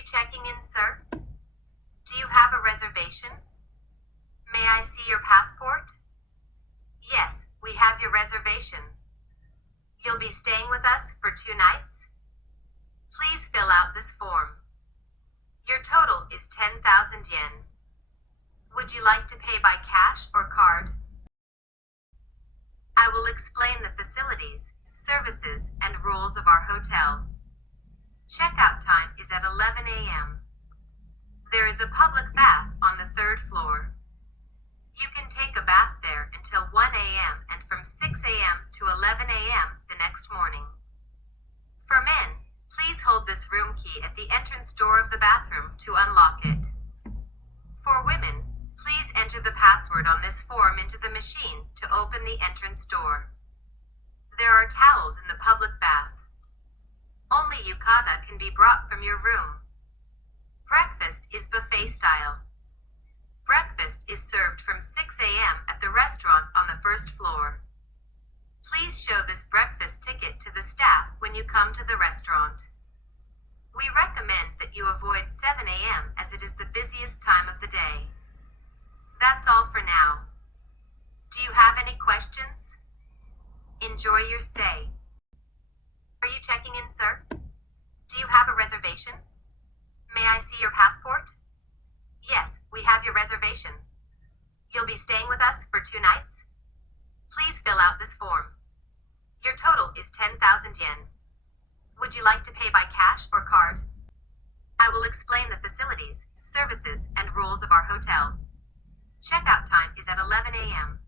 you checking in, sir? Do you have a reservation? May I see your passport? Yes, we have your reservation. You'll be staying with us for 2 nights? Please fill out this form. Your total is 10,000 yen. Would you like to pay by cash or card? I will explain the facilities, services, and rules of our hotel. Checkout time is at 11 a.m. There is a public bath on the 3rd floor. You can take a bath there until 1 a.m. and from 6 a.m. to 11 a.m. the next morning. For men, please hold this room key at the entrance door of the bathroom to unlock it. For women, please enter the password on this form into the machine to open the entrance door. There are towels in the public bath. Only yukata can be brought from your room. Breakfast is buffet style. Breakfast is served from 6 a.m. at the restaurant on the 1st floor. Please show this breakfast ticket to the staff when you come to the restaurant. We recommend that you avoid 7 a.m. as it is the busiest time of the day. That's all for now. Do you have any questions? Enjoy your stay. Are you checking in, sir? Do you have a reservation? May I see your passport? Yes, we have your reservation. You'll be staying with us for 2 nights? Please fill out this form. Your total is 10,000 yen. Would you like to pay by cash or card? I will explain the facilities, services, and rules of our hotel. Checkout time is at 11 a.m.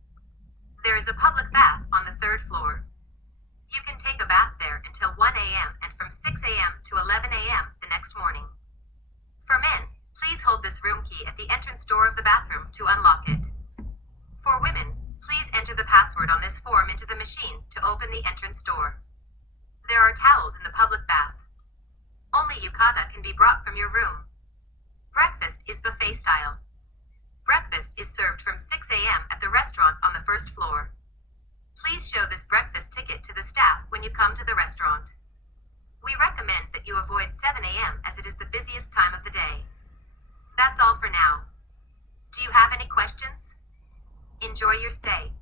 There is a public bath on the 3rd floor. You can take a bath there until 1 a.m. and from 6 a.m. to 11 a.m. the next morning. For men, please hold this room key at the entrance door of the bathroom to unlock it. For women, please enter the password on this form into the machine to open the entrance door. There are towels in the public bath. Only yukata can be brought from your room. Breakfast is buffet style. Breakfast is served from 6 a.m. at the restaurant on the 1st floor. Please show this breakfast ticket to the staff when you come to the restaurant. We recommend that you avoid 7 a.m. as it is the busiest time of the day. That's all for now. Do you have any questions? Enjoy your stay.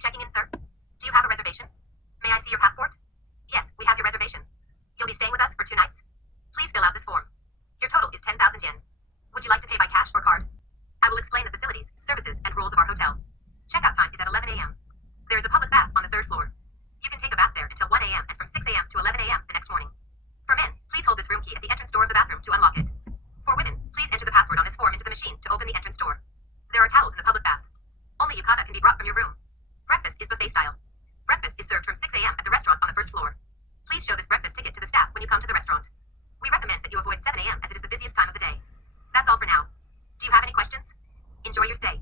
you checking in, sir? Do you have a reservation? May I see your passport? Yes, we have your reservation. You'll be staying with us for 2 nights. Please fill out this form. Your total is 10,000 yen. Would you like to pay by cash or card? I will explain the facilities, services, and rules of our hotel. Checkout time is at 11 a.m. There is a public bath on the 3rd floor. You can take a bath there until 1 a.m. and from 6 a.m. to 11 a.m. the next morning. For men, please hold this room key at the entrance door of the bathroom to unlock it. For women, please enter the password on this form into the machine to open the entrance door. There are towels in the public bath. Only yukata can be brought from your room. Breakfast is buffet style. Breakfast is served from 6 a.m. at the restaurant on the 1st floor. Please show this breakfast ticket to the staff when you come to the restaurant. We recommend that you avoid 7 a.m. as it is the busiest time of the day. That's all for now. Do you have any questions? Enjoy your stay.